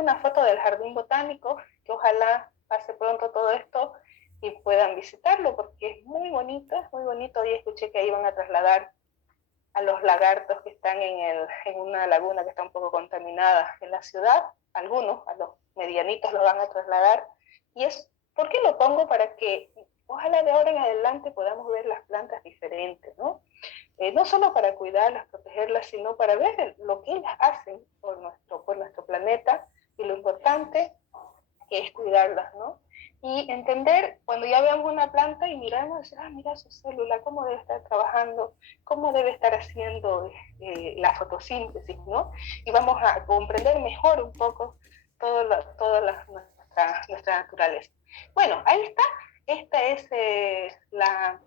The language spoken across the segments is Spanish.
una foto del jardín botánico, que ojalá pase pronto todo esto y puedan visitarlo, porque es muy bonito, es muy bonito. Hoy escuché que ahí van a trasladar a los lagartos que están en una laguna que está un poco contaminada en la ciudad, algunos, a los medianitos los van a trasladar, y es, ¿por qué lo pongo? Para que ojalá de ahora en adelante podamos ver las plantas diferentes, ¿no? No solo para cuidarlas, protegerlas, sino para ver lo que ellas hacen por nuestro planeta, y lo importante que es cuidarlas, ¿no? Y entender, cuando ya veamos una planta y miramos, decir, mira su célula, cómo debe estar trabajando, cómo debe estar haciendo la fotosíntesis, ¿no? Y vamos a comprender mejor un poco toda nuestra naturaleza. Bueno, ahí está. Esta es la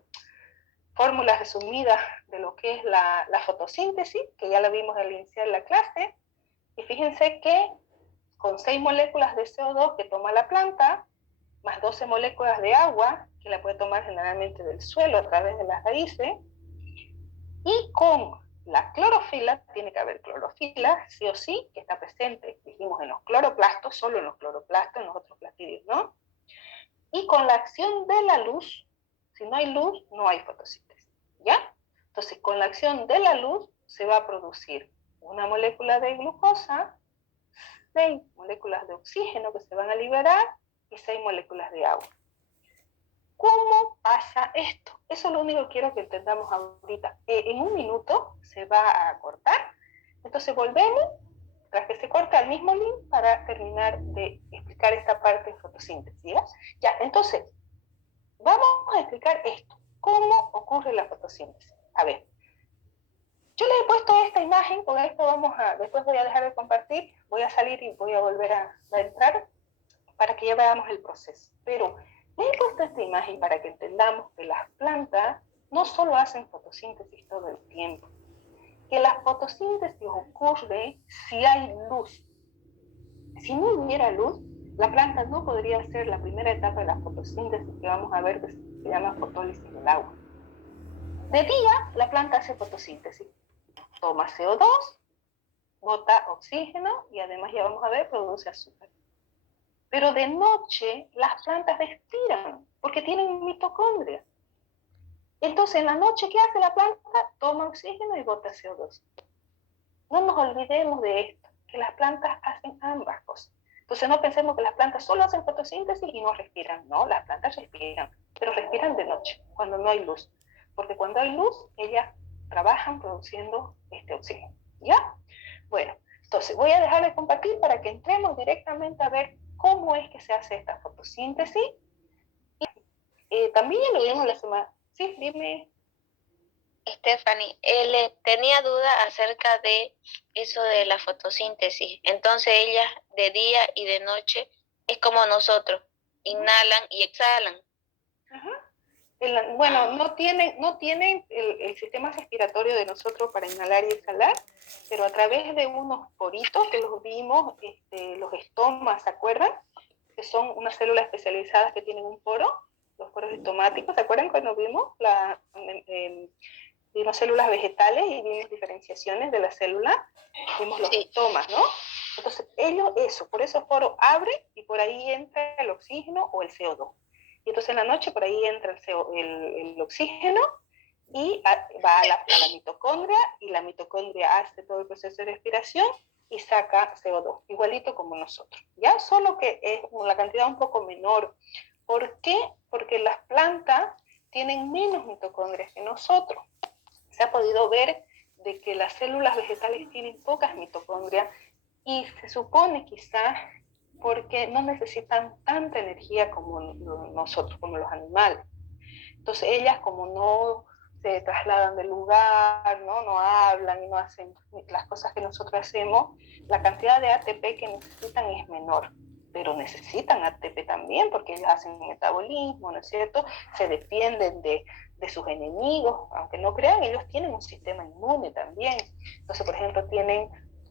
fórmula resumida de lo que es la fotosíntesis, que ya la vimos al iniciar la clase. Y fíjense que con 6 moléculas de CO2 que toma la planta, más 12 moléculas de agua, que la puede tomar generalmente del suelo a través de las raíces, y con la clorofila, tiene que haber clorofila, sí o sí, que está presente, dijimos, en los cloroplastos, solo en los cloroplastos, en los otros plastidios, ¿no? Y con la acción de la luz, si no hay luz, no hay fotosíntesis, ¿ya? Entonces, con la acción de la luz se va a producir una molécula de glucosa, 6 moléculas de oxígeno que se van a liberar y 6 moléculas de agua. ¿Cómo pasa esto? Eso es lo único que quiero que entendamos ahorita. En un minuto se va a cortar, entonces volvemos, tras que se corte al mismo link, para terminar de explicar esta parte de fotosíntesis, ¿ya? Ya, entonces, vamos a explicar esto. ¿Cómo ocurre la fotosíntesis? A ver, yo les he puesto esta imagen, con esto después voy a dejar de compartir, voy a salir y voy a volver a entrar para que ya veamos el proceso. Pero les he puesto esta imagen para que entendamos que las plantas no solo hacen fotosíntesis todo el tiempo, que la fotosíntesis ocurre si hay luz. Si no hubiera luz, la planta no podría hacer la primera etapa de la fotosíntesis que vamos a ver, que se llama fotólisis del agua. De día, la planta hace fotosíntesis. Toma CO2, bota oxígeno y además, ya vamos a ver, produce azúcar. Pero de noche las plantas respiran porque tienen mitocondria. Entonces en la noche, ¿qué hace la planta? Toma oxígeno y bota CO2. No nos olvidemos de esto, que las plantas hacen ambas cosas. Entonces no pensemos que las plantas solo hacen fotosíntesis y no respiran. No, las plantas respiran, pero respiran de noche, cuando no hay luz. Porque cuando hay luz, ellas trabajan produciendo este oxígeno. ¿Ya? Bueno, entonces voy a dejar de compartir para que entremos directamente a ver cómo es que se hace esta fotosíntesis. También ya lo vimos la semana. Sí, dime. Stephanie, tenía duda acerca de eso de la fotosíntesis. Entonces ellas de día y de noche es como nosotros, inhalan y exhalan. Bueno, no tienen el sistema respiratorio de nosotros para inhalar y exhalar, pero a través de unos poritos que los vimos, los estomas, ¿se acuerdan? Que son unas células especializadas que tienen un poro, los poros estomáticos. ¿Se acuerdan cuando vimos vimos células vegetales y vimos diferenciaciones de las células? Vimos los estomas, ¿no? Entonces, por esos poros abren y por ahí entra el oxígeno o el CO2. Y entonces en la noche por ahí entra el oxígeno y va a la mitocondria, y la mitocondria hace todo el proceso de respiración y saca CO2, igualito como nosotros, ¿ya? Solo que es la cantidad un poco menor. ¿Por qué? Porque las plantas tienen menos mitocondrias que nosotros. Se ha podido ver de que las células vegetales tienen pocas mitocondrias, y se supone quizás porque no necesitan tanta energía como nosotros, como los animales. Entonces ellas, como no se trasladan del lugar, no hablan y no hacen las cosas que nosotros hacemos, la cantidad de ATP que necesitan es menor. Pero necesitan ATP también porque ellos hacen metabolismo, ¿no es cierto? Se defienden de sus enemigos, aunque no crean, ellos tienen un sistema inmune también. Entonces, por ejemplo,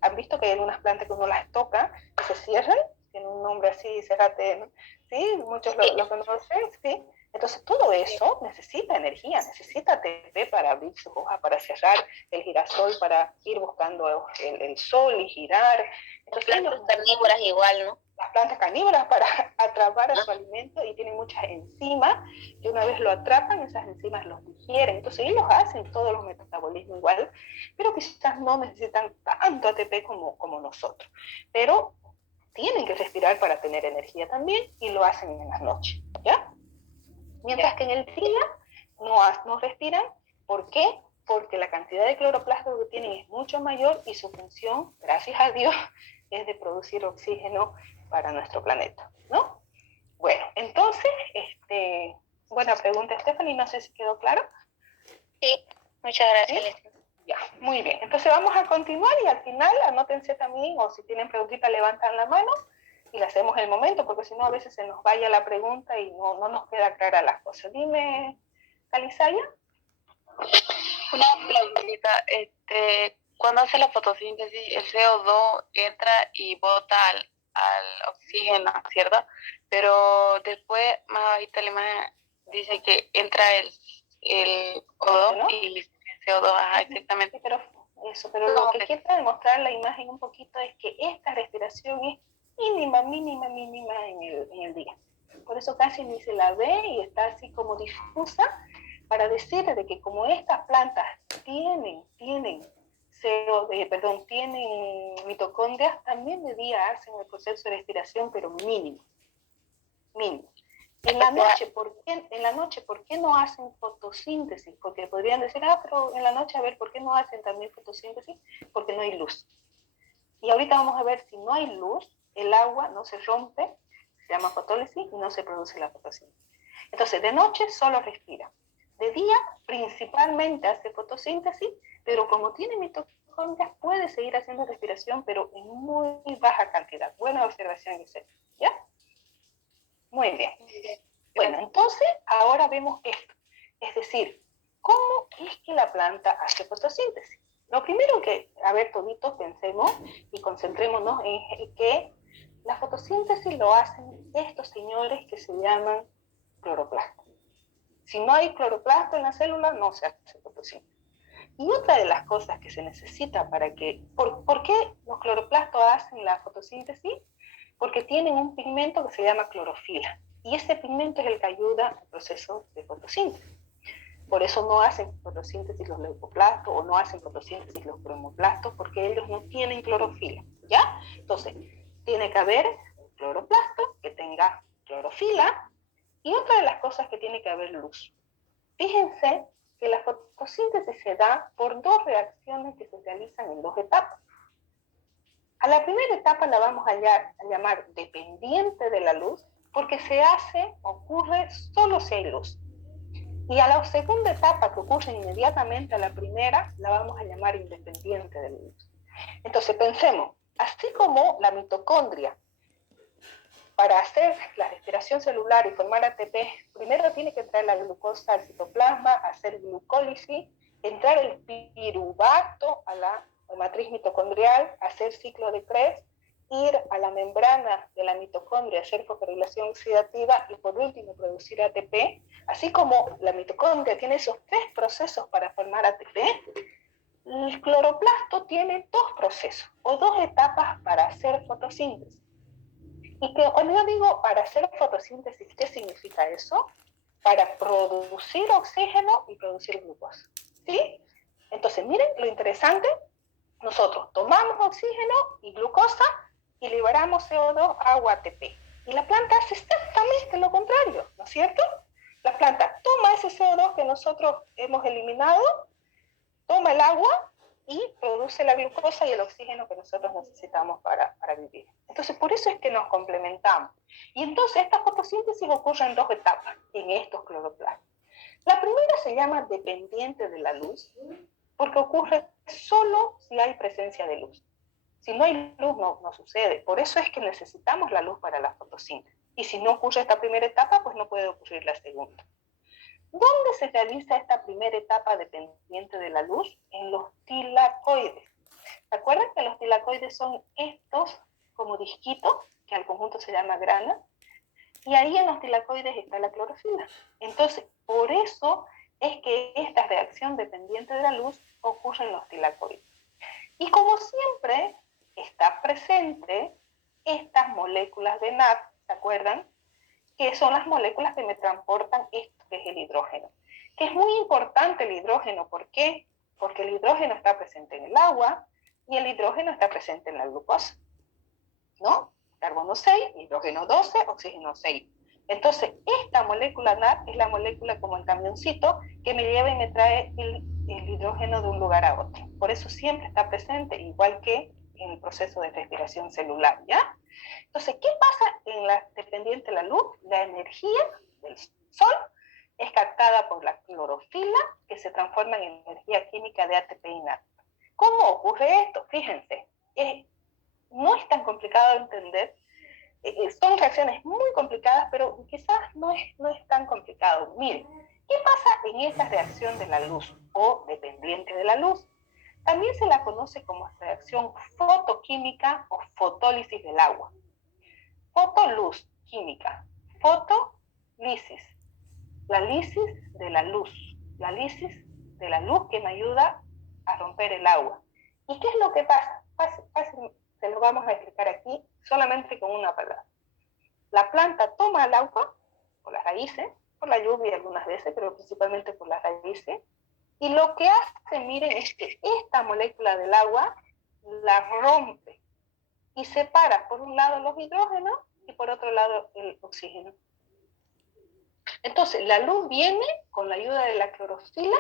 han visto que hay algunas plantas que uno las toca y se cierran, tiene un nombre así, cerrate, ¿no? Sí, muchos lo conocen, sí. Entonces todo eso necesita energía, necesita ATP para abrir sus hojas, para cerrar el girasol, para ir buscando el sol y girar. Las plantas carnívoras igual, ¿no? Las plantas carnívoras para atrapar a su alimento y tienen muchas enzimas que una vez lo atrapan, esas enzimas los digieren. Entonces ellos hacen todos los metabolismos igual, pero quizás no necesitan tanto ATP como nosotros. Pero tienen que respirar para tener energía también y lo hacen en las noches, ¿ya? Mientras que en el día no respiran. ¿Por qué? Porque la cantidad de cloroplasto que tienen es mucho mayor y su función, gracias a Dios, es de producir oxígeno para nuestro planeta, ¿no? Bueno, entonces, buena pregunta, Stephanie, no sé si quedó claro. Sí, muchas gracias, ¿Sí? Ya, muy bien. Entonces vamos a continuar y al final anótense también, o si tienen preguntita levantan la mano y la hacemos en el momento, porque si no a veces se nos vaya la pregunta y no nos queda clara las cosas. Dime, Calisaya. Una preguntita, cuando hace la fotosíntesis, el CO2 entra y bota al oxígeno, ¿cierto? Pero después, más abajito la imagen, dice que entra el O2 ¿no? y el CO2, ajá, exactamente. Sí, pero lo que quiere demostrar la imagen un poquito es que esta respiración es mínima en el día. Por eso casi ni se la ve y está así como difusa, para decir de que como estas plantas tienen mitocondrias, también de día hacen el proceso de respiración, pero mínimo. En la noche, ¿por qué no hacen fotosíntesis? Porque podrían decir, pero en la noche, a ver, ¿por qué no hacen también fotosíntesis? Porque no hay luz. Y ahorita vamos a ver, si no hay luz, el agua no se rompe, se llama fotólisis, y no se produce la fotosíntesis. Entonces, de noche solo respira. De día, principalmente hace fotosíntesis, pero como tiene mitocondrias, puede seguir haciendo respiración, pero en muy baja cantidad. Buena observación, Giselle. ¿Ya? Muy bien. Bueno, entonces ahora vemos esto. Es decir, ¿cómo es que la planta hace fotosíntesis? Lo primero que, a ver, toditos pensemos y concentrémonos en que la fotosíntesis lo hacen estos señores que se llaman cloroplasto. Si no hay cloroplasto en la célula, no se hace fotosíntesis. Y otra de las cosas que se necesita para que... ¿Por qué los cloroplastos hacen la fotosíntesis? Porque tienen un pigmento que se llama clorofila. Y ese pigmento es el que ayuda al proceso de fotosíntesis. Por eso no hacen fotosíntesis los leucoplastos o no hacen fotosíntesis los cromoplastos, porque ellos no tienen clorofila, ¿ya? Entonces, tiene que haber un cloroplasto que tenga clorofila y otra de las cosas que tiene que haber luz. Fíjense que la fotosíntesis se da por dos reacciones que se realizan en dos etapas. A la primera etapa la vamos a llamar dependiente de la luz, porque ocurre solo si hay luz. Y a la segunda etapa, que ocurre inmediatamente a la primera, la vamos a llamar independiente de la luz. Entonces pensemos, así como la mitocondria, para hacer la respiración celular y formar ATP, primero tiene que entrar la glucosa al citoplasma, hacer glucólisis, entrar el piruvato a la matriz mitocondrial, hacer ciclo de Krebs, ir a la membrana de la mitocondria, hacer fosforilación oxidativa y por último producir ATP. Así como la mitocondria tiene esos tres procesos para formar ATP, el cloroplasto tiene dos procesos o dos etapas para hacer fotosíntesis. Y que cuando yo digo para hacer fotosíntesis, ¿qué significa eso? Para producir oxígeno y producir glucosa. ¿Sí? Entonces, miren lo interesante. Nosotros tomamos oxígeno y glucosa y liberamos CO2, agua, ATP. Y la planta hace exactamente lo contrario, ¿no es cierto? La planta toma ese CO2 que nosotros hemos eliminado, toma el agua y produce la glucosa y el oxígeno que nosotros necesitamos para vivir. Entonces, por eso es que nos complementamos. Y entonces, esta fotosíntesis ocurre en dos etapas, en estos cloroplastos. La primera se llama dependiente de la luz, porque ocurre solo si hay presencia de luz. Si no hay luz, no sucede. Por eso es que necesitamos la luz para la fotosíntesis. Y si no ocurre esta primera etapa, pues no puede ocurrir la segunda. ¿Dónde se realiza esta primera etapa dependiente de la luz? En los tilacoides. ¿Se acuerdan que los tilacoides son estos como disquitos, que al conjunto se llama grana? Y ahí en los tilacoides está la clorofila. Entonces, por eso es que esta reacción dependiente de la luz ocurre en los tilacoides. Y como siempre, está presente estas moléculas de NAD, ¿se acuerdan? Que son las moléculas que me transportan esto que es el hidrógeno. Que es muy importante el hidrógeno, ¿por qué? Porque el hidrógeno está presente en el agua y el hidrógeno está presente en la glucosa, ¿no? Carbono 6, hidrógeno 12, oxígeno 6. Entonces, esta molécula NAD es la molécula como el camioncito que me lleva y me trae el hidrógeno de un lugar a otro. Por eso siempre está presente, igual que en el proceso de respiración celular, ¿ya? Entonces, ¿qué pasa dependiente de la luz? La energía del sol es captada por la clorofila, que se transforma en energía química de ATP y NAD. ¿Cómo ocurre esto? Fíjense, no es tan complicado de entender. Son reacciones muy complicadas, pero quizás no es tan complicado. Miren, ¿qué pasa en esta reacción de la luz o dependiente de la luz? También se la conoce como reacción fotoquímica o fotólisis del agua. Fotoluz química, fotolisis, la lisis de la luz que me ayuda a romper el agua. ¿Y qué es lo que pasa? Fácil, se lo vamos a explicar aquí solamente con una palabra. La planta toma el agua por las raíces, por la lluvia algunas veces, pero principalmente por las raíces, y lo que hace, miren, es que esta molécula del agua la rompe y separa por un lado los hidrógenos y por otro lado el oxígeno. Entonces, la luz viene con la ayuda de la clorofila.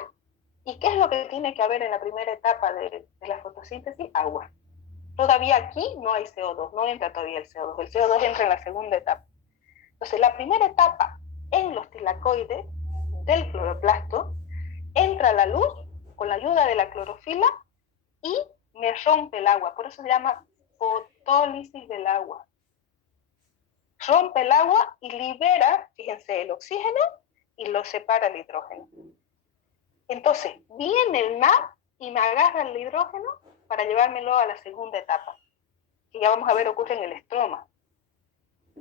¿Y qué es lo que tiene que haber en la primera etapa de la fotosíntesis? Agua. Todavía aquí no hay CO2, no entra todavía el CO2. El CO2 entra en la segunda etapa. Entonces, la primera etapa en los tilacoides del cloroplasto entra la luz con la ayuda de la clorofila y me rompe el agua. Por eso se llama fotólisis del agua. Rompe el agua y libera, fíjense, el oxígeno y lo separa el hidrógeno. Entonces, viene el NAD y me agarra el hidrógeno para llevármelo a la segunda etapa, que ya vamos a ver ocurre en el estroma.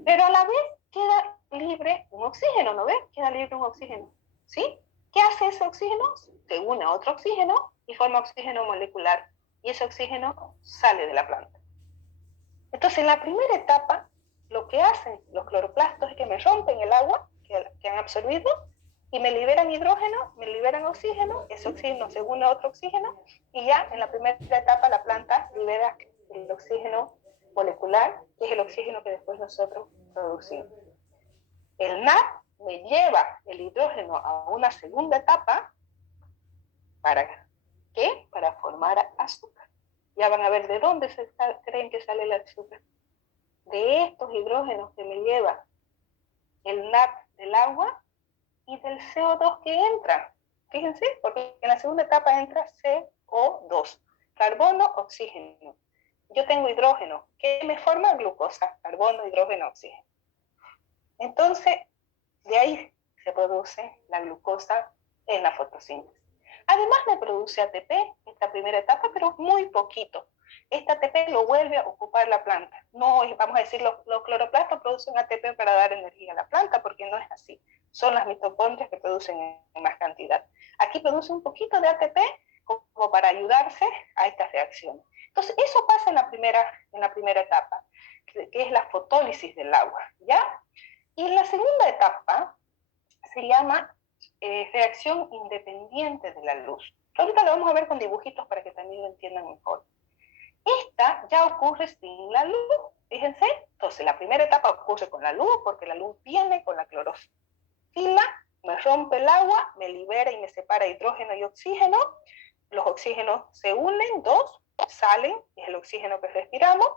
Pero a la vez queda libre un oxígeno, ¿no ves? Queda libre un oxígeno, ¿sí? ¿Qué hace ese oxígeno? Se une a otro oxígeno y forma oxígeno molecular. Y ese oxígeno sale de la planta. Entonces, en la primera etapa, lo que hacen los cloroplastos es que me rompen el agua que han absorbido y me liberan hidrógeno, me liberan oxígeno, ese oxígeno se une a otro oxígeno y ya en la primera etapa la planta libera el oxígeno molecular, que es el oxígeno que después nosotros producimos. El NAD me lleva el hidrógeno a una segunda etapa, ¿para qué? Para formar azúcar. Ya van a ver de dónde creen que sale el azúcar. De estos hidrógenos que me lleva el NAD del agua y del CO2 que entra. Fíjense, porque en la segunda etapa entra CO2, carbono, oxígeno. Yo tengo hidrógeno, que me forma glucosa, carbono, hidrógeno, oxígeno. Entonces, de ahí se produce la glucosa en la fotosíntesis. Además me produce ATP, esta primera etapa, pero muy poquito. Este ATP lo vuelve a ocupar la planta. No, vamos a decir, los cloroplastos producen ATP para dar energía a la planta, porque no es así. Son las mitocondrias que producen en más cantidad. Aquí produce un poquito de ATP como para ayudarse a estas reacciones. Entonces, eso pasa en la primera etapa, que es la fotólisis del agua, ¿ya? Y en la segunda etapa se llama reacción independiente de la luz. Ahorita lo vamos a ver con dibujitos para que también lo entiendan mejor. Esta ya ocurre sin la luz, fíjense. Entonces, la primera etapa ocurre con la luz, porque la luz viene con la clorofila, me rompe el agua, me libera y me separa hidrógeno y oxígeno. Los oxígenos se unen, dos, salen, es el oxígeno que respiramos,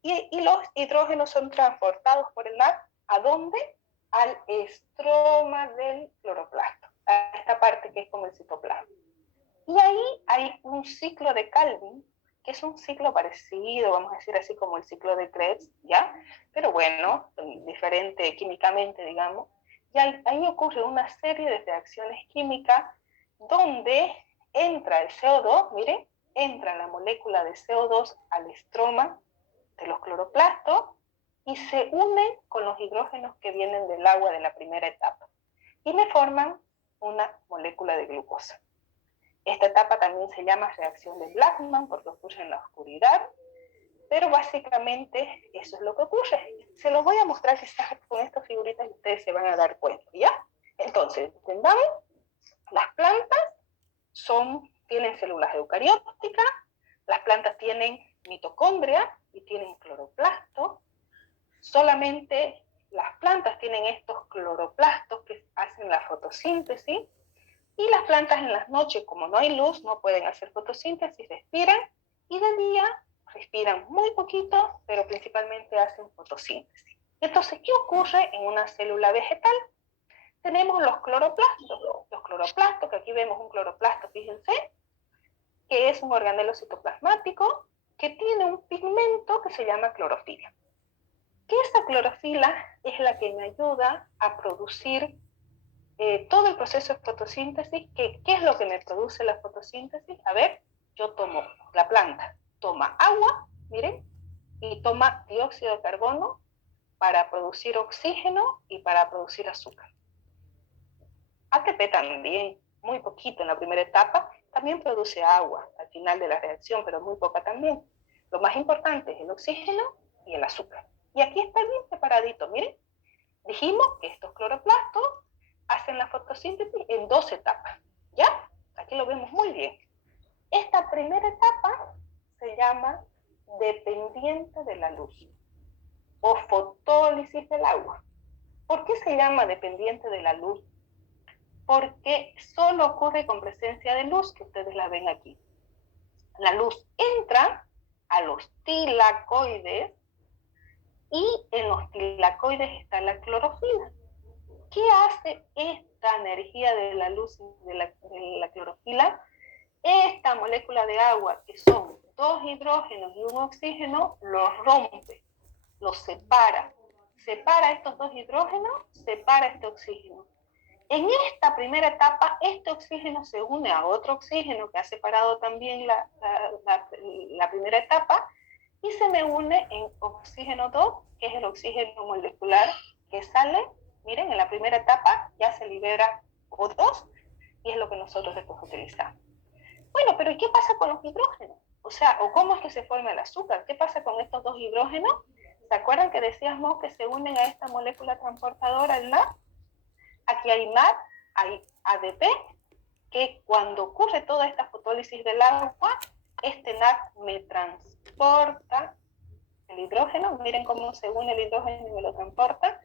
y los hidrógenos son transportados por el NAD, ¿a dónde? Al estroma del cloroplasto, a esta parte que es como el citoplasma. Y ahí hay un ciclo de Calvin, que es un ciclo parecido, vamos a decir así, como el ciclo de Krebs, ¿ya? Pero bueno, diferente químicamente, digamos. Y ahí ocurre una serie de reacciones químicas donde entra el CO2, miren, entra la molécula de CO2 al estroma de los cloroplastos y se une con los hidrógenos que vienen del agua de la primera etapa y me forman una molécula de glucosa. Esta etapa también se llama reacción de Blackman porque ocurre en la oscuridad Pero básicamente eso es lo que ocurre. Se los voy a mostrar quizás con estas figuritas y ustedes se van a dar cuenta, ¿ya? Entonces, entendamos, las plantas tienen células eucarióticas, las plantas tienen mitocondria y tienen cloroplasto. Solamente las plantas tienen estos cloroplastos que hacen la fotosíntesis, y las plantas en las noches, como no hay luz, no pueden hacer fotosíntesis, respiran, y de día respiran muy poquito, pero principalmente hacen fotosíntesis. Entonces, ¿qué ocurre en una célula vegetal? Tenemos los cloroplastos. Los cloroplastos, que aquí vemos un cloroplasto, fíjense, que es un organelo citoplasmático que tiene un pigmento que se llama clorofila. Que esa clorofila es la que me ayuda a producir todo el proceso de fotosíntesis. ¿Qué es lo que me produce la fotosíntesis? A ver, la planta toma agua, miren, y toma dióxido de carbono para producir oxígeno y para producir azúcar. ATP también, muy poquito en la primera etapa, también produce agua al final de la reacción, pero muy poca también. Lo más importante es el oxígeno y el azúcar. Y aquí está bien separadito, miren. Dijimos que estos cloroplastos hacen la fotosíntesis en 2 etapas, ¿ya? Aquí lo vemos muy bien. Esta primera etapa se llama dependiente de la luz o fotólisis del agua. ¿Por qué se llama dependiente de la luz? Porque solo ocurre con presencia de luz, que ustedes la ven aquí. La luz entra a los tilacoides y en los tilacoides está la clorofila. ¿Qué hace esta energía de la luz de la clorofila? Esta molécula de agua, que son 2 hidrógenos y un oxígeno, los rompe, los separa. Separa estos 2 hidrógenos, separa este oxígeno. En esta primera etapa, este oxígeno se une a otro oxígeno que ha separado también la primera etapa, y se me une en oxígeno 2, que es el oxígeno molecular que sale. Miren, en la primera etapa ya se libera O2, y es lo que nosotros después utilizamos. Bueno, pero ¿y qué pasa con los hidrógenos? O sea, ¿o cómo es que se forma el azúcar? ¿Qué pasa con estos 2 hidrógenos? ¿Se acuerdan que decíamos que se unen a esta molécula transportadora, el NAD? Aquí hay NAD, hay ADP, que cuando ocurre toda esta fotólisis del agua, este NAD me transporta el hidrógeno. Miren cómo se une el hidrógeno y me lo transporta.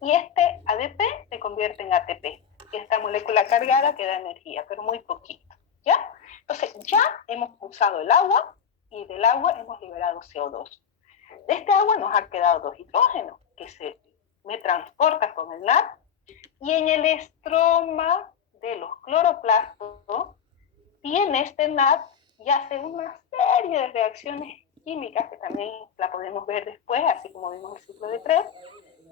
Y este ADP se convierte en ATP, que esta molécula cargada que da energía, pero muy poquito, ¿ya? Entonces, ya hemos usado el agua, y del agua hemos liberado CO2. De este agua nos ha quedado 2 hidrógenos, que se me transporta con el NAD, y en el estroma de los cloroplastos tiene este NAD y hace una serie de reacciones químicas que también la podemos ver después, así como vimos el ciclo de Krebs.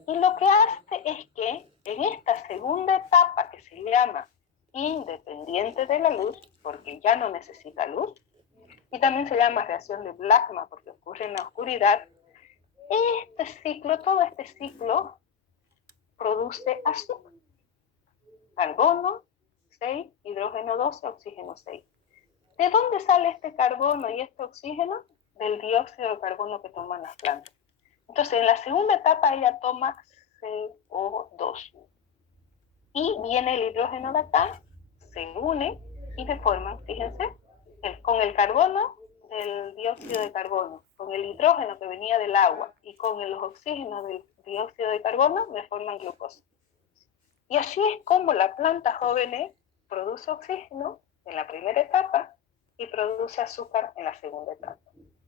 Y lo que hace es que en esta segunda etapa, que se llama independiente de la luz, porque ya no necesita luz, y también se llama reacción de Blackman porque ocurre en la oscuridad, todo este ciclo produce azúcar. Carbono 6, hidrógeno 12, oxígeno 6. ¿De dónde sale este carbono y este oxígeno? Del dióxido de carbono que toman las plantas. Entonces, en la segunda etapa ella toma CO2. Y viene el hidrógeno de acá, se une y se forman, fíjense, con el carbono del dióxido de carbono, con el hidrógeno que venía del agua y con los oxígenos del dióxido de carbono, me forman glucosa. Y así es como la planta joven produce oxígeno en la primera etapa y produce azúcar en la segunda etapa.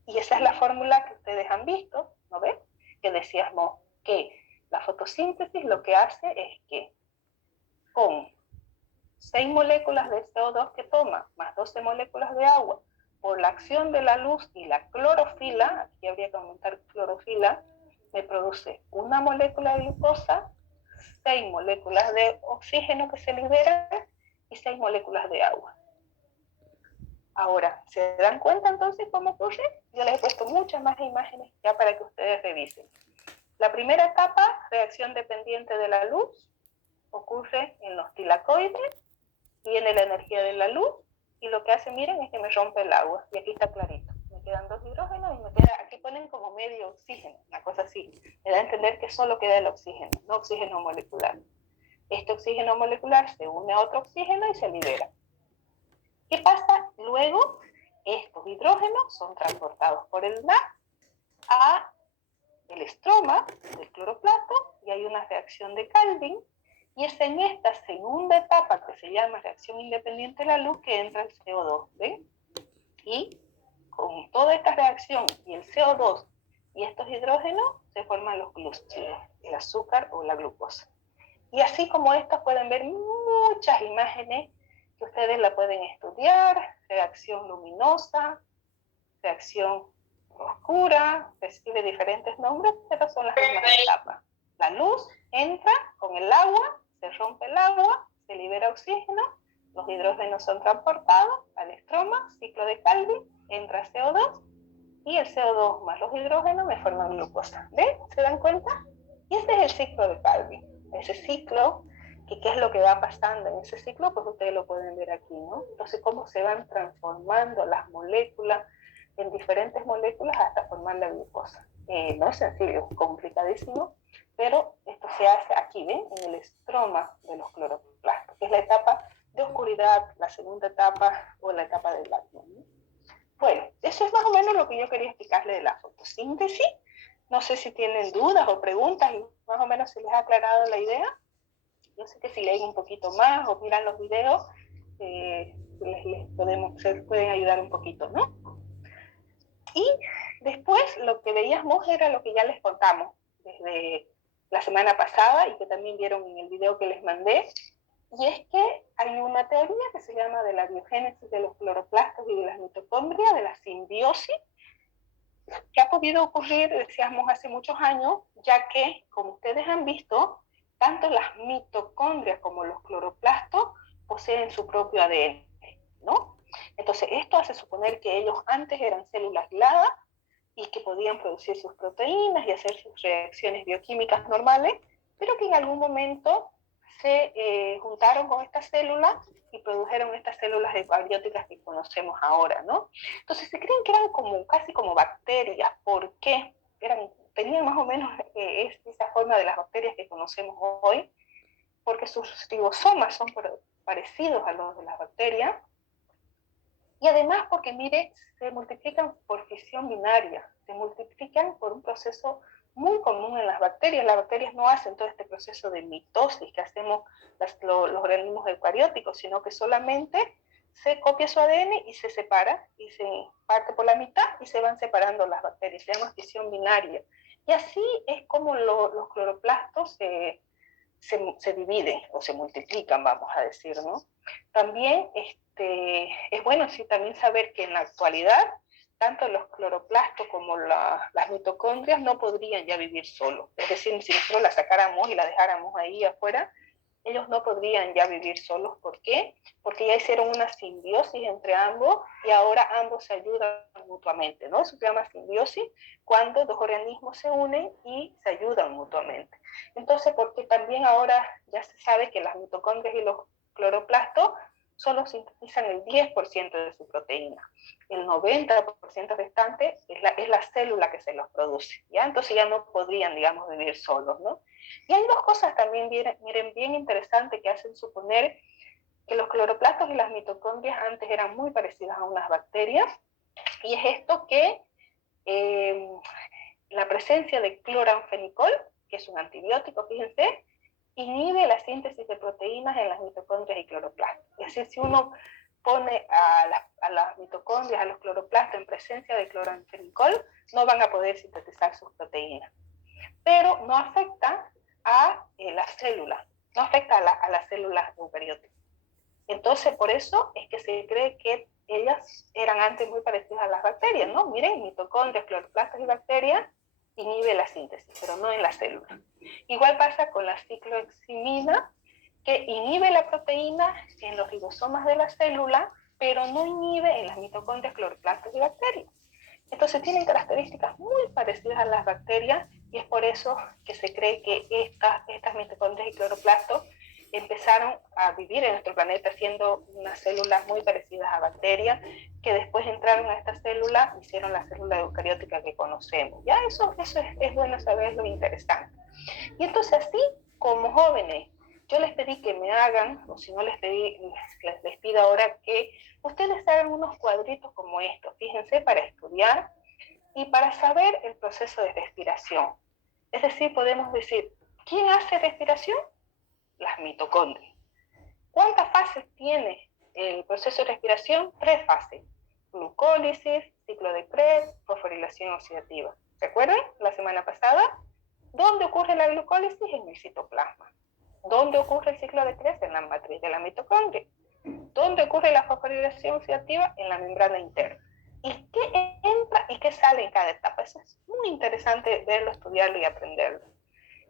Y esa es la fórmula que ustedes han visto, ¿no ven? Que decíamos que la fotosíntesis lo que hace es que con 6 moléculas de CO2 que toma, más 12 moléculas de agua, por la acción de la luz y la clorofila, aquí habría que aumentar clorofila, me produce una molécula de glucosa, 6 moléculas de oxígeno que se liberan y 6 moléculas de agua. Ahora, ¿se dan cuenta entonces cómo ocurre? Yo les he puesto muchas más imágenes ya para que ustedes revisen. La primera etapa, reacción dependiente de la luz, ocurre en los tilacoides, viene la energía de la luz, y lo que hace, miren, es que me rompe el agua, y aquí está clarito. Me quedan 2 hidrógenos y me queda, aquí ponen como medio oxígeno, una cosa así. Me da a entender que solo queda el oxígeno, no oxígeno molecular. Este oxígeno molecular se une a otro oxígeno y se libera. ¿Qué pasa? Luego, estos hidrógenos son transportados por el NAD a el estroma del cloroplasto y hay una reacción de Calvin, y es en esta segunda etapa que se llama reacción independiente de la luz que entra el CO2, ¿ven? Y con toda esta reacción y el CO2 y estos hidrógenos se forman los glúcidos, el azúcar o la glucosa. Y así como estas pueden ver muchas imágenes que ustedes la pueden estudiar, reacción luminosa, reacción oscura, recibe diferentes nombres, pero son las mismas etapas. La luz entra con el agua, se rompe el agua, se libera oxígeno, los hidrógenos son transportados al estroma, ciclo de Calvin, entra CO2 y el CO2 más los hidrógenos me forman glucosa. ¿Ven? ¿Se dan cuenta? Y este es el ciclo de Calvin. Ese ciclo, que qué es lo que va pasando en ese ciclo, pues ustedes lo pueden ver aquí, ¿no? Entonces, cómo se van transformando las moléculas en diferentes moléculas hasta formar la glucosa. No es sencillo, es complicadísimo, pero esto se hace aquí, ¿ven? En el estroma de los cloroplastos, que es la etapa de oscuridad, la segunda etapa o la etapa del átomo, ¿no? Bueno, eso es más o menos lo que yo quería explicarle de la fotosíntesis. No sé si tienen dudas o preguntas y más o menos se les ha aclarado la idea. Yo sé que si leen un poquito más o miran los videos, se pueden ayudar un poquito, ¿no? Y después lo que veíamos era lo que ya les contamos desde la semana pasada y que también vieron en el video que les mandé, y es que hay una teoría que se llama de la biogénesis de los cloroplastos y de las mitocondrias, de la simbiosis, que ha podido ocurrir, decíamos, hace muchos años, ya que, como ustedes han visto, tanto las mitocondrias como los cloroplastos poseen su propio ADN, ¿no? Entonces, esto hace suponer que ellos antes eran células aisladas y que podían producir sus proteínas y hacer sus reacciones bioquímicas normales, pero que en algún momento se juntaron con estas células y produjeron estas células eucarióticas que conocemos ahora, ¿no? Entonces se creen que eran casi como bacterias. ¿Por qué? Tenían más o menos esa forma de las bacterias que conocemos hoy, porque sus ribosomas son parecidos a los de las bacterias, y además porque, mire, se multiplican por fisión binaria, se multiplican por un proceso muy común en las bacterias. Las bacterias no hacen todo este proceso de mitosis que hacemos los organismos eucarióticos, sino que solamente se copia su ADN y se separa, y se parte por la mitad y se van separando las bacterias, se llama fisión binaria. Y así es como los cloroplastos se dividen o se multiplican, vamos a decir, ¿no? También es bueno también saber que en la actualidad tanto los cloroplastos como las mitocondrias no podrían ya vivir solos. Es decir, si nosotros la sacáramos y la dejáramos ahí afuera, ellos no podrían ya vivir solos. ¿Por qué? Porque ya hicieron una simbiosis entre ambos y ahora ambos se ayudan mutuamente, ¿no? Eso se llama simbiosis, cuando dos organismos se unen y se ayudan mutuamente. Entonces, porque también ahora ya se sabe que las mitocondrias y los cloroplastos solo sintetizan el 10% de su proteína. El 90% restante es la célula que se los produce, ¿ya? Entonces ya no podrían, digamos, vivir solos, ¿no? Y hay dos cosas también, miren, bien interesantes que hacen suponer que los cloroplastos y las mitocondrias antes eran muy parecidas a unas bacterias, y es esto que la presencia de cloranfenicol, que es un antibiótico, fíjense, inhibe la síntesis de proteínas en las mitocondrias y cloroplastos. Es decir, si uno pone a las mitocondrias, a los cloroplastos en presencia de cloranfenicol, no van a poder sintetizar sus proteínas. Pero no afecta a las células, no afecta a las células eucarióticas. Entonces, por eso es que se cree que ellas eran antes muy parecidas a las bacterias, ¿no? Miren, mitocondrias, cloroplastos y bacterias inhibe la síntesis, pero no en la célula. Igual pasa con la cicloheximina, que inhibe la proteína en los ribosomas de la célula, pero no inhibe en las mitocondrias, cloroplastos y bacterias. Entonces tienen características muy parecidas a las bacterias, y es por eso que se cree que estas mitocondrias y cloroplastos empezaron a vivir en nuestro planeta siendo unas células muy parecidas a bacterias, que después entraron a esta célula, hicieron la célula eucariótica que conocemos. Ya eso es bueno saberlo, interesante. Y entonces así, como jóvenes, yo les pedí que me hagan, o si no les pedí, les pido ahora que ustedes hagan unos cuadritos como estos, fíjense, para estudiar y para saber el proceso de respiración. Es decir, podemos decir, ¿quién hace respiración? Las mitocondrias. ¿Cuántas fases tiene el proceso de respiración? 3 fases. Glucólisis, ciclo de Krebs, fosforilación oxidativa. ¿Se acuerdan la semana pasada? ¿Dónde ocurre la glucólisis? En el citoplasma. ¿Dónde ocurre el ciclo de Krebs? En la matriz de la mitocondria. ¿Dónde ocurre la fosforilación oxidativa? En la membrana interna. ¿Y qué entra y qué sale en cada etapa? Eso es muy interesante verlo, estudiarlo y aprenderlo.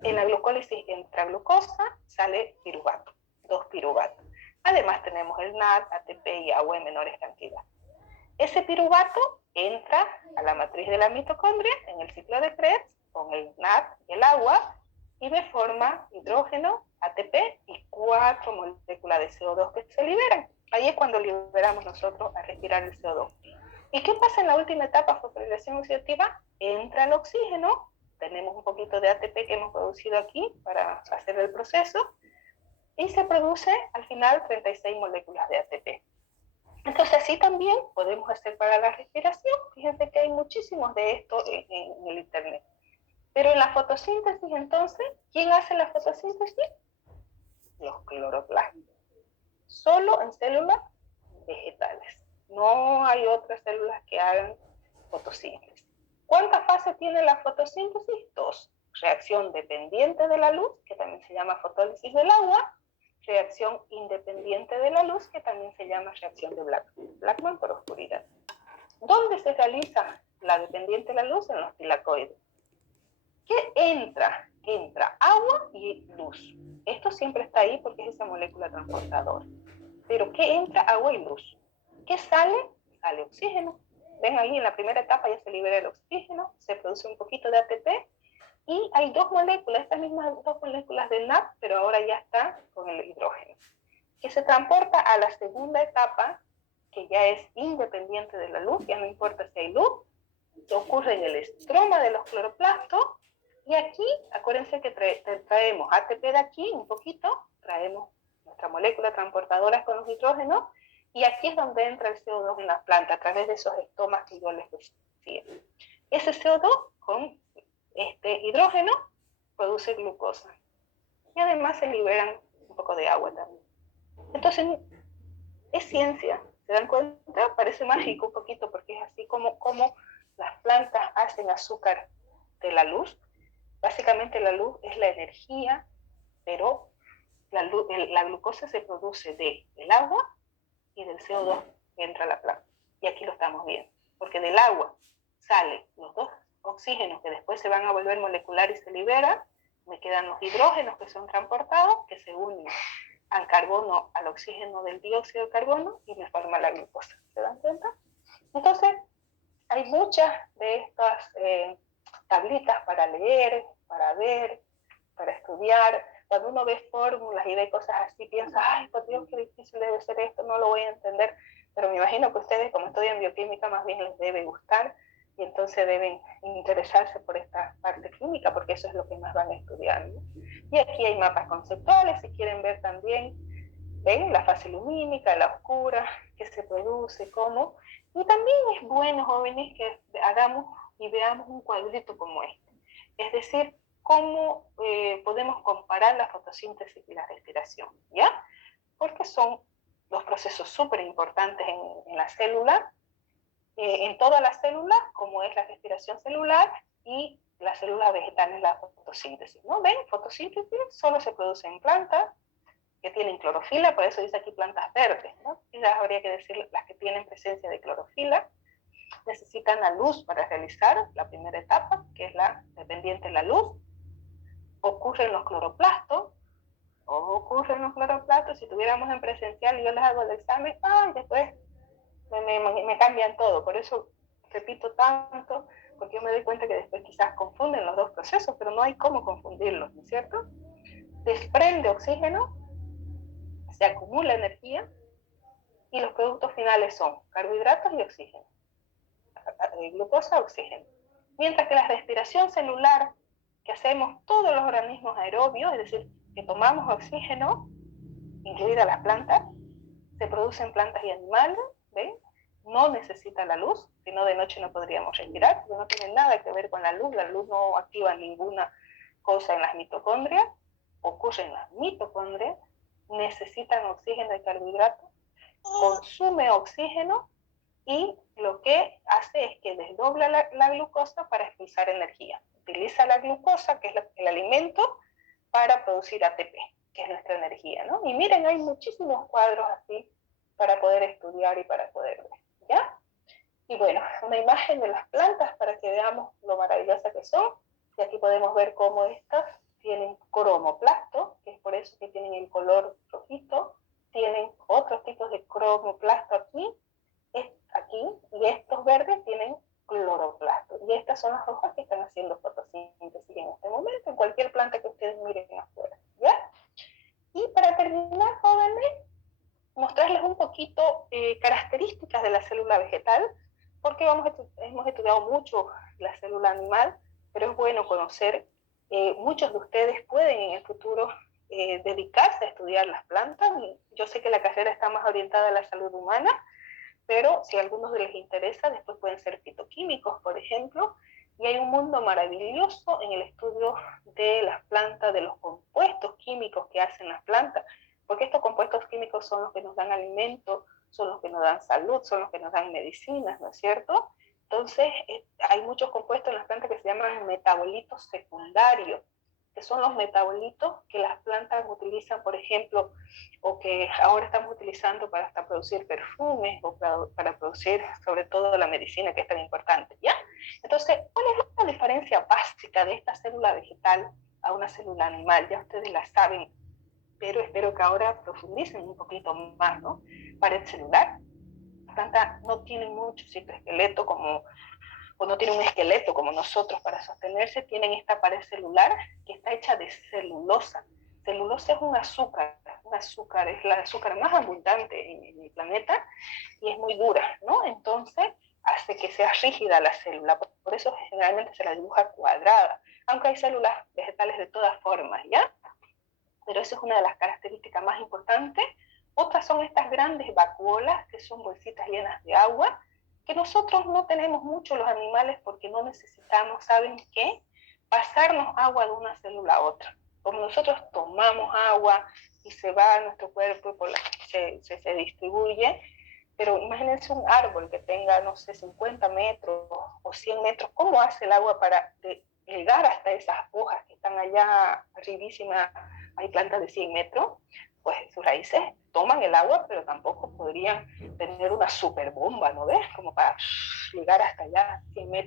En la glucólisis entra glucosa, sale piruvato, 2 piruvatos. Además tenemos el NAD, ATP y agua en menores cantidades. Ese piruvato entra a la matriz de la mitocondria en el ciclo de Krebs con el NAD y el agua y me forma hidrógeno, ATP y 4 moléculas de CO2 que se liberan. Ahí es cuando liberamos nosotros a respirar el CO2. ¿Y qué pasa en la última etapa, fosforilación oxidativa? Entra el oxígeno, tenemos un poquito de ATP que hemos producido aquí para hacer el proceso, y se produce al final 36 moléculas de ATP. Entonces así también podemos hacer para la respiración. Fíjense que hay muchísimos de esto en el internet. Pero en la fotosíntesis entonces, ¿quién hace la fotosíntesis? Los cloroplastos. Solo en células vegetales. No hay otras células que hagan fotosíntesis. ¿Cuántas fases tiene la fotosíntesis? 2. Reacción dependiente de la luz, que también se llama fotólisis del agua. Reacción independiente de la luz, que también se llama reacción de Blackman por oscuridad. ¿Dónde se realiza la dependiente de la luz? En los tilacoides. ¿Qué entra? Entra agua y luz. Esto siempre está ahí porque es esa molécula transportadora. Pero ¿qué entra? Agua y luz. ¿Qué sale? Sale oxígeno. Ven ahí en la primera etapa ya se libera el oxígeno, se produce un poquito de ATP y hay 2 moléculas, estas mismas 2 moléculas del NAD, pero ahora ya está con el hidrógeno, que se transporta a la segunda etapa, que ya es independiente de la luz, ya no importa si hay luz, que ocurre en el estroma de los cloroplastos, y aquí, acuérdense que traemos ATP de aquí un poquito, traemos nuestra molécula transportadora con los hidrógenos, y aquí es donde entra el CO2 en la planta, a través de esos estomas que yo les decía. Ese CO2 con este hidrógeno produce glucosa. Y además se liberan un poco de agua también. Entonces, es ciencia. ¿Se dan cuenta? Parece mágico un poquito porque es así como las plantas hacen azúcar de la luz. Básicamente la luz es la energía, pero la glucosa se produce del agua y del CO2 que entra a la planta. Y aquí lo estamos viendo. Porque del agua salen los 2 oxígenos que después se van a volver molecular y se liberan. Me quedan los hidrógenos que son transportados, que se unen al carbono, al oxígeno del dióxido de carbono y me forma la glucosa. ¿Se dan cuenta? Entonces, hay muchas de estas tablitas para leer, para ver, para estudiar. Cuando uno ve fórmulas y ve cosas así, piensa, ay, por Dios, qué difícil debe ser esto, no lo voy a entender. Pero me imagino que ustedes, como estudian bioquímica, más bien les debe gustar y entonces deben interesarse por esta parte química, porque eso es lo que más van a estudiar, ¿no? Y aquí hay mapas conceptuales, si quieren ver también, ven la fase lumínica, la oscura, qué se produce, cómo. Y también es bueno, jóvenes, que hagamos y veamos un cuadrito como este. Es decir, cómo podemos comparar la fotosíntesis y la respiración, ¿ya? Porque son 2 procesos súper importantes en la célula, en todas las células, como es la respiración celular y las células vegetales, la fotosíntesis, ¿no? ¿Ven? Fotosíntesis solo se produce en plantas que tienen clorofila, por eso dice aquí plantas verdes, ¿no? Y ya habría que decir las que tienen presencia de clorofila. Necesitan la luz para realizar la primera etapa, que es la dependiente de la luz. Ocurren los cloroplastos, si tuviéramos en presencial y yo les hago el examen, después me cambian todo. Por eso repito tanto, porque yo me doy cuenta que después quizás confunden los 2 procesos, pero no hay cómo confundirlos, ¿no es cierto? Desprende oxígeno, se acumula energía y los productos finales son carbohidratos y oxígeno, glucosa, oxígeno. Mientras que la respiración celular que hacemos todos los organismos aerobios, es decir, que tomamos oxígeno, incluidas las plantas, se produce en plantas y animales, ¿ven? No necesita la luz, si no de noche no podríamos respirar, porque no tiene nada que ver con la luz no activa ninguna cosa en las mitocondrias, ocurre en las mitocondrias, necesitan oxígeno y carbohidratos, consume oxígeno y lo que hace es que desdobla la glucosa para expulsar energía. Utiliza la glucosa, que es el alimento, para producir ATP, que es nuestra energía, ¿no? Y miren, hay muchísimos cuadros así para poder estudiar y para poder ver, ¿ya? Y bueno, una imagen de las plantas para que veamos lo maravillosas que son. Y aquí podemos ver cómo estas tienen cromoplasto, que es por eso que tienen el color rojito. Tienen otros tipos de cromoplasto aquí, y estos verdes tienen cloroplasto. Y estas son las hojas que están haciendo fotosíntesis en este momento, en cualquier planta que ustedes miren afuera, ¿ya? Y para terminar, jóvenes, mostrarles un poquito características de la célula vegetal, porque hemos estudiado mucho la célula animal, pero es bueno conocer, muchos de ustedes pueden en el futuro dedicarse a estudiar las plantas. Yo sé que la carrera está más orientada a la salud humana, pero si a algunos les interesa, después pueden ser fitoquímicos, por ejemplo, y hay un mundo maravilloso en el estudio de las plantas, de los compuestos químicos que hacen las plantas, porque estos compuestos químicos son los que nos dan alimento, son los que nos dan salud, son los que nos dan medicinas, ¿no es cierto? Entonces, hay muchos compuestos en las plantas que se llaman metabolitos secundarios, que son los metabolitos que las plantas utilizan, por ejemplo, o que ahora estamos utilizando para hasta producir perfumes o para producir sobre todo la medicina, que es tan importante, ¿ya? Entonces, ¿cuál es la diferencia básica de esta célula vegetal a una célula animal? Ya ustedes la saben, pero espero que ahora profundicen un poquito más, ¿no? Pared celular. La planta no tiene mucho citoesqueleto o no tiene un esqueleto como nosotros para sostenerse, tienen esta pared celular que está hecha de celulosa. Celulosa es un azúcar, es el azúcar más abundante en el planeta y es muy dura, ¿no? Entonces hace que sea rígida la célula, por eso generalmente se la dibuja cuadrada, aunque hay células vegetales de todas formas, ¿ya? Pero esa es una de las características más importantes. Otras son estas grandes vacuolas, que son bolsitas llenas de agua, que nosotros no tenemos mucho los animales porque no necesitamos, ¿saben qué? Pasarnos agua de una célula a otra. Como nosotros tomamos agua y se va a nuestro cuerpo y se distribuye, pero imagínense un árbol que tenga, no sé, 50 metros o 100 metros, ¿cómo hace el agua para llegar hasta esas hojas que están allá arribísimas? Hay plantas de 100 metros, pues sus raíces toman el agua, pero tampoco podrían tener una super bomba, ¿no ves? Como para llegar hasta allá 100 metros.